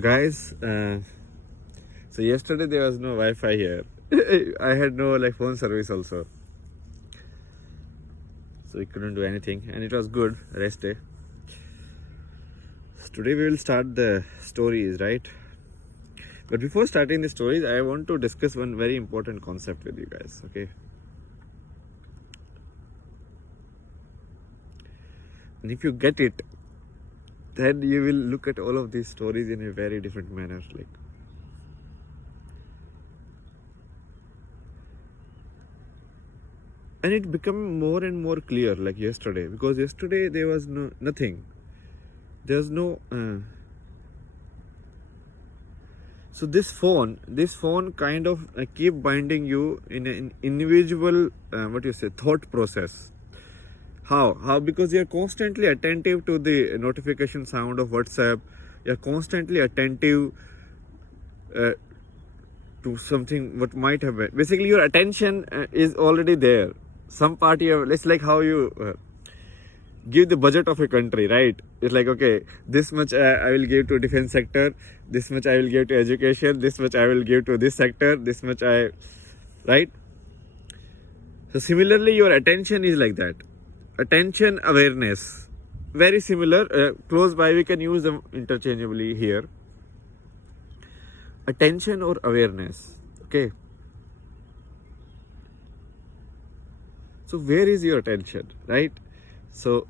Guys, so yesterday there was no Wi-Fi here. I had no phone service also, so we couldn't do anything, and it was good rest day. So today we will start the stories, right? But before starting the stories, I want to discuss one very important concept with you guys. Okay, and if you get it, then you will look at all of these stories in a very different manner. And it became more and more clear yesterday, because yesterday there was nothing. There's no so this phone kind of keep binding you in an individual thought process. How? Because you're constantly attentive to the notification sound of WhatsApp. You're constantly attentive to something what might have been. Basically, your attention is already there. Some part you have, it's like how you give the budget of a country, right? It's like, okay, this much I will give to defense sector, this much I will give to education, this much I will give to this sector, this much right? So similarly, your attention is like that. Attention awareness, very similar, close by, we can use them interchangeably here. Attention or awareness, okay? So where is your attention, right? So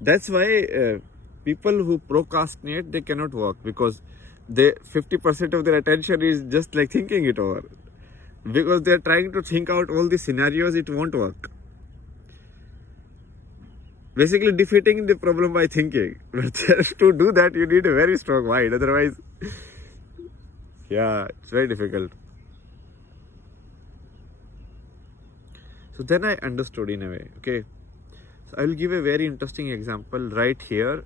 that's why people who procrastinate, they cannot work, because they 50% of their attention is just like thinking it over, because they're trying to think out all the scenarios. It won't work. Basically defeating the problem by thinking. But to do that, you need a very strong mind. Otherwise, yeah, it's very difficult. So then I understood in a way, okay? So I will give a very interesting example right here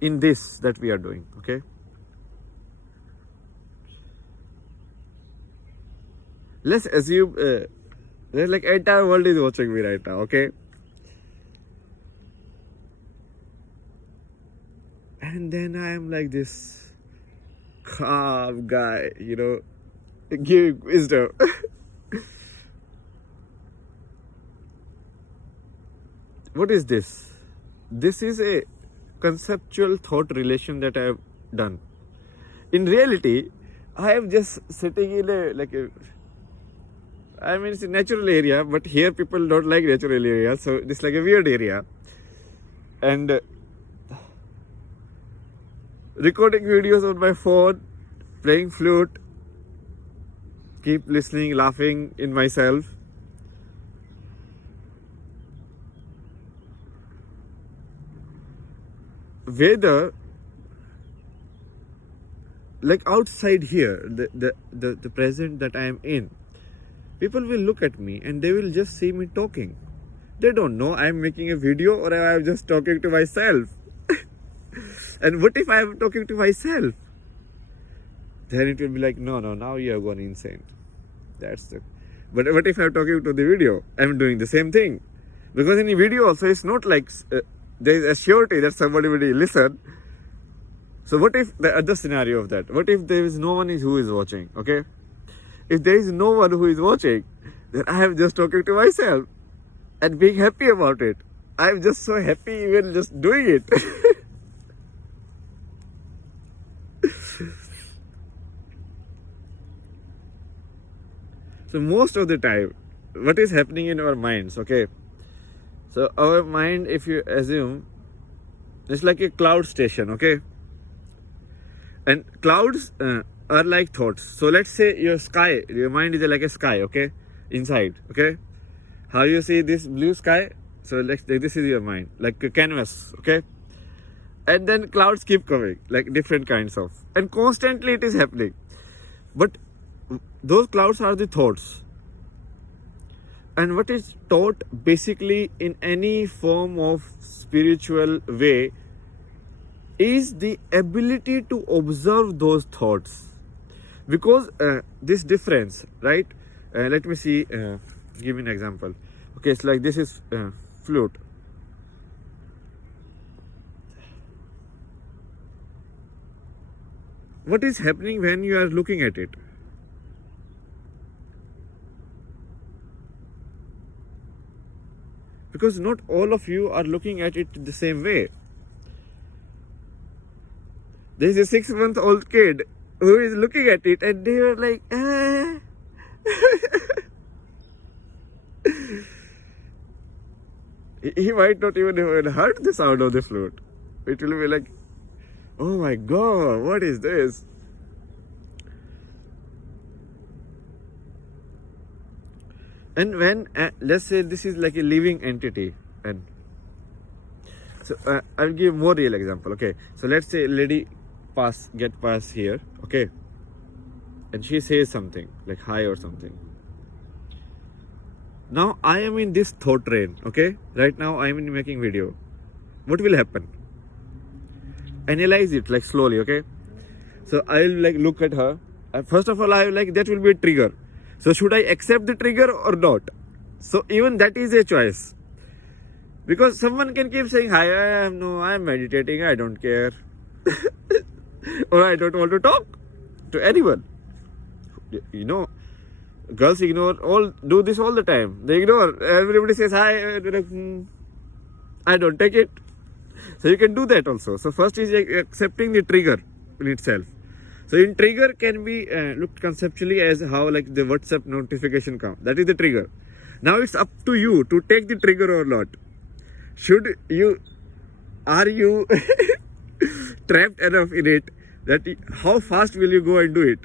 in this that we are doing, okay? Let's assume entire world is watching me right now, okay? And then I am like this calm guy, giving wisdom. What is this? This is a conceptual thought relation that I have done. In reality, I am just sitting in it's a natural area, but here people don't like natural areas, so it's like a weird area. And recording videos on my phone, playing flute, keep listening, laughing in myself. Whether outside here, the present that I am in, people will look at me and they will just see me talking. They don't know I am making a video or I am just talking to myself. And what if I am talking to myself? Then it will be like, no, now you have gone insane. But what if I am talking to the video? I am doing the same thing. Because in the video also, it's not like there is a surety that somebody will listen. So what if the other scenario of that? What if there is no one who is watching, okay? If there is no one who is watching, then I am just talking to myself and being happy about it. I am just so happy even just doing it. So most of the time, what is happening in our minds, okay? So our mind, if you assume, it's like a cloud station, okay? And clouds are like thoughts. So let's say your mind is like a sky, okay? Inside, okay? How you see this blue sky? So this is your mind, like a canvas, okay? And then clouds keep coming, like different kinds of. And constantly it is happening. But those clouds are the thoughts. And what is taught basically in any form of spiritual way is the ability to observe those thoughts. Because this difference, right? Let me see, give me an example. Okay, it's like this is flute. what is happening when you are looking at it? Because not all of you are looking at it the same way. There is a 6-month-old kid who is looking at it and they were like, ah. He might not even have heard the sound of the flute. It will be like, oh my God, what is this? And when, let's say this is like a living entity, and so I'll give more real example. Okay, so let's say a lady get past here, okay, and she says something like hi or something. Now I am in this thought train, okay, right now I am in making video. What will happen? Analyze it like slowly, okay. So I'll like look at her. First of all, I like that will be a trigger. So should I accept the trigger or not? So even that is a choice. Because someone can keep saying, hi, I'm meditating, I don't care. Or I don't want to talk to anyone. You know, girls do this all the time. They ignore. Everybody says hi, like, I don't take it. So you can do that also. So first is accepting the trigger in itself. So in trigger can be looked conceptually as how like the WhatsApp notification comes. That is the trigger. Now it's up to you to take the trigger or not. Are you trapped enough in it that how fast will you go and do it?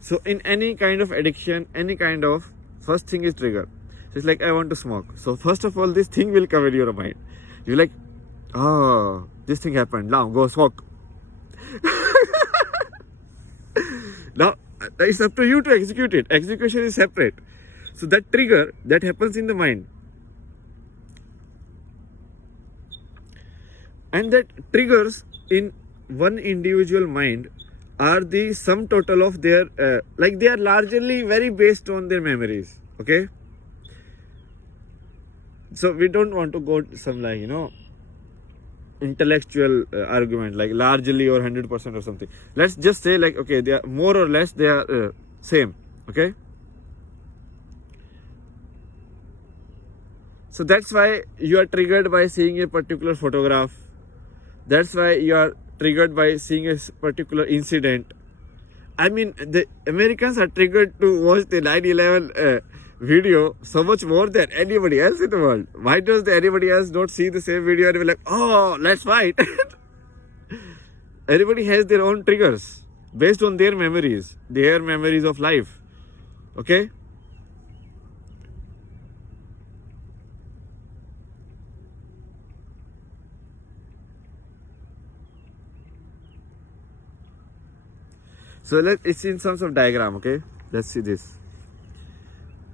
So in any kind of addiction, any kind of, first thing is trigger. So it's like I want to smoke. So first of all, this thing will come in your mind. You're like, oh, this thing happened. Now go smoke. Now it's up to you to execute it. Execution is separate. So that trigger that happens in the mind, and that triggers in one individual mind are the sum total of their like they are largely very based on their memories. Okay, so we don't want to go some like intellectual argument like largely or 100% or something. Let's just say like, okay, they are more or less they are same. Okay, so that's why you are triggered by seeing a particular photograph. That's why you are triggered by seeing a particular incident. I mean, the Americans are triggered to watch the 9/11 video so much more than anybody else in the world. Why does anybody else not see the same video and be like, oh, let's fight? Everybody has their own triggers based on their memories of life. Okay? So it's in some sort of diagram, okay? Let's see this.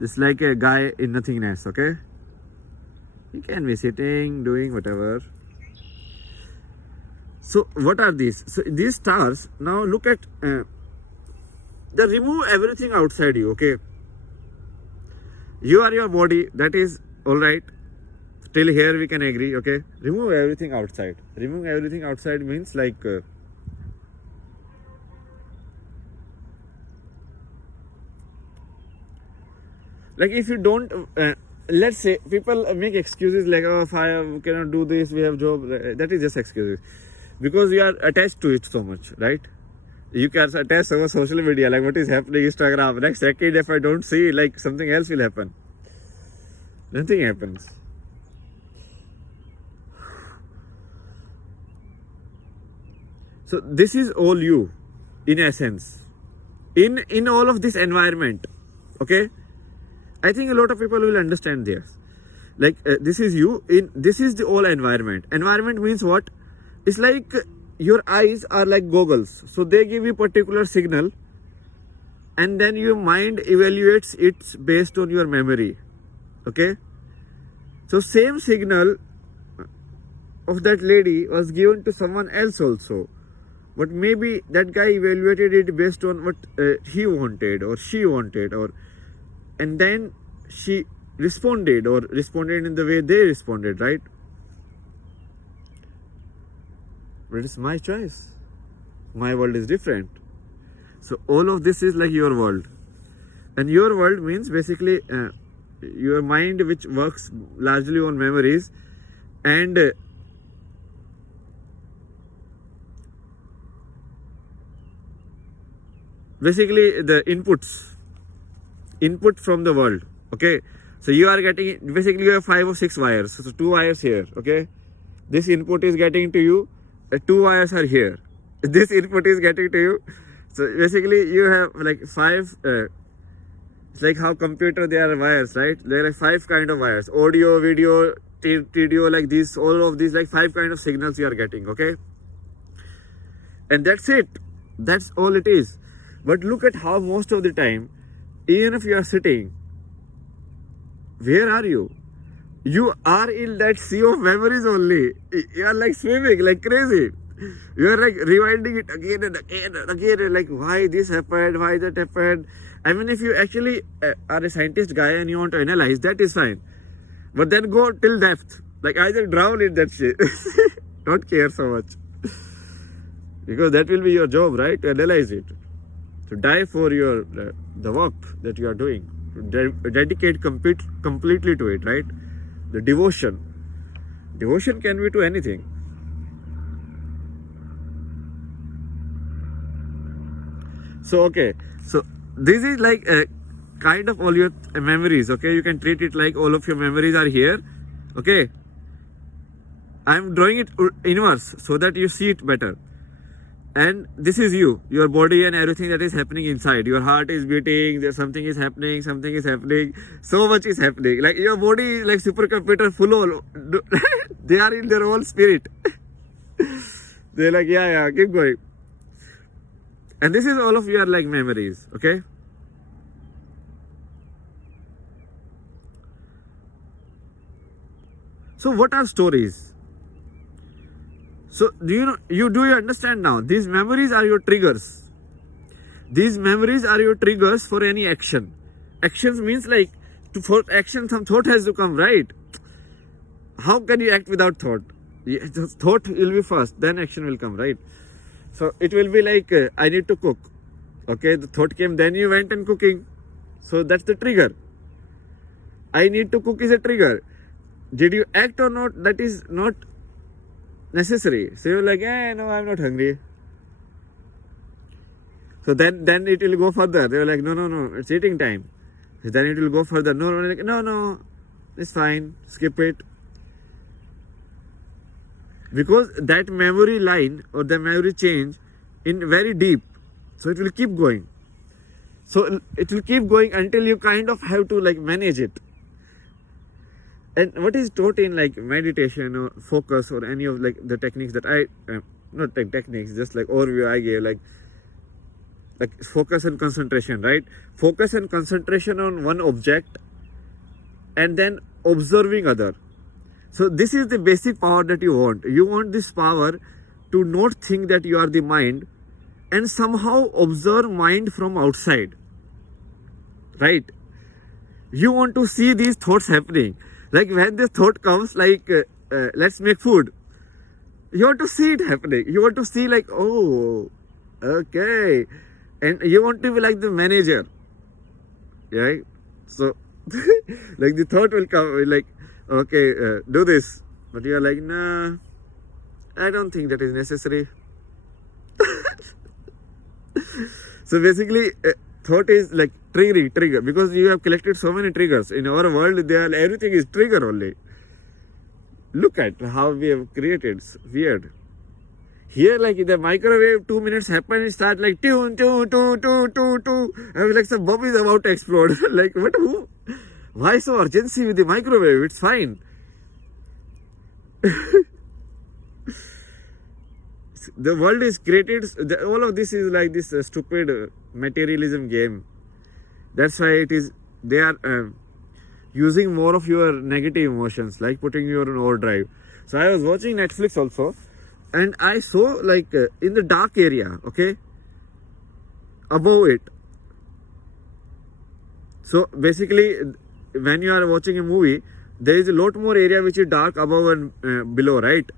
It's like a guy in nothingness, okay? He can be sitting, doing whatever. So what are these? So these stars, now look at, they remove everything outside you, okay? You are your body, that is alright. Till here we can agree, okay? Remove everything outside. Remove everything outside means like, like if you don't, let's say people make excuses like, oh, if I cannot do this, we have job. That is just excuses. Because you are attached to it so much, right? You can attach so much social media, like what is happening Instagram. Next second, if I don't see, like something else will happen. Nothing happens. So this is all you, in essence. In all of this environment, okay? I think a lot of people will understand this. Like this is you, this is the whole environment. Environment means what? It's like your eyes are like goggles. So they give you particular signal and then your mind evaluates it based on your memory. Okay? So same signal of that lady was given to someone else also. But maybe that guy evaluated it based on what he wanted or she wanted, and then she responded in the way they responded, right? But it's my choice. my world is different. So all of this is like your world, and your world means basically your mind, which works largely on memories, and basically the input from the world. Okay, so you are getting, basically you have 5 or 6 wires, so 2 wires here. Okay, this input is getting to you, 2 wires are here, this input is getting to you. So basically you have like 5 it's like how computer, they are wires, right? There are like 5 kind of wires: audio, video, TDO, like these, all of these, like 5 kind of signals you are getting. Okay, and that's it, that's all it is. But look at how most of the time, even if you are sitting, where are you? You are in that sea of memories only. You are like swimming like crazy. You are like rewinding it again and again and again, and like, why this happened, why that happened. I mean, if you actually are a scientist guy and you want to analyze, that is fine. But then go till depth. Like, either drown in that shit. Don't care so much. Because that will be your job, right? To analyze it. To die for your the work that you are doing. To dedicate completely to it, right? The devotion. Devotion can be to anything. So, okay. So, this is like a kind of all your memories. Okay, you can treat it like all of your memories are here. Okay, I'm drawing it inverse so that you see it better. And this is you, your body and everything that is happening inside. Your heart is beating, there's something is happening, so much is happening. Like, your body is like supercomputer full of they are in their own spirit. They're like, yeah, keep going. And this is all of your like memories. Okay, so what are stories? So do you understand now? These memories are your triggers. These memories are your triggers for any action. Actions means like, for action some thought has to come, right? How can you act without thought? Thought will be first, then action will come, right? So it will be like, I need to cook. Okay, the thought came, then you went and cooking. So that's the trigger. I need to cook is a trigger. Did you act or not? That is not necessary. So you're like, no, I'm not hungry. So then it will go further. They were like, no, it's eating time. So then it will go further. No, it's fine, skip it. Because that memory line or the memory change in very deep, so it will keep going. So it will keep going until you kind of have to like manage it. And what is taught in like meditation or focus or any of like the techniques that I not techniques, just like overview I gave, like focus and concentration, right? Focus and concentration on one object and then observing other. So this is the basic power that you want. You want this power to not think that you are the mind and somehow observe mind from outside, right? You want to see these thoughts happening. Like when this thought comes, like let's make food, you want to see it happening. You want to see like, oh, okay. And you want to be like the manager, right? So like the thought will come like, okay, do this. But you are like, nah, I don't think that is necessary. So basically, thought is like trigger, because you have collected so many triggers. In our world, everything is trigger only. Look at how we have created. It's weird. Here, like in the microwave, 2 minutes happen, it start like tune. I was like, some bomb is about to explode. Like, what? Who? Why so urgency with the microwave? It's fine. The world is created, all of this is like this stupid materialism game. That's why they are using more of your negative emotions, like putting you on overdrive. So I was watching Netflix also, and I saw like in the dark area, okay, above it. So basically, when you are watching a movie, there is a lot more area which is dark above and below, right?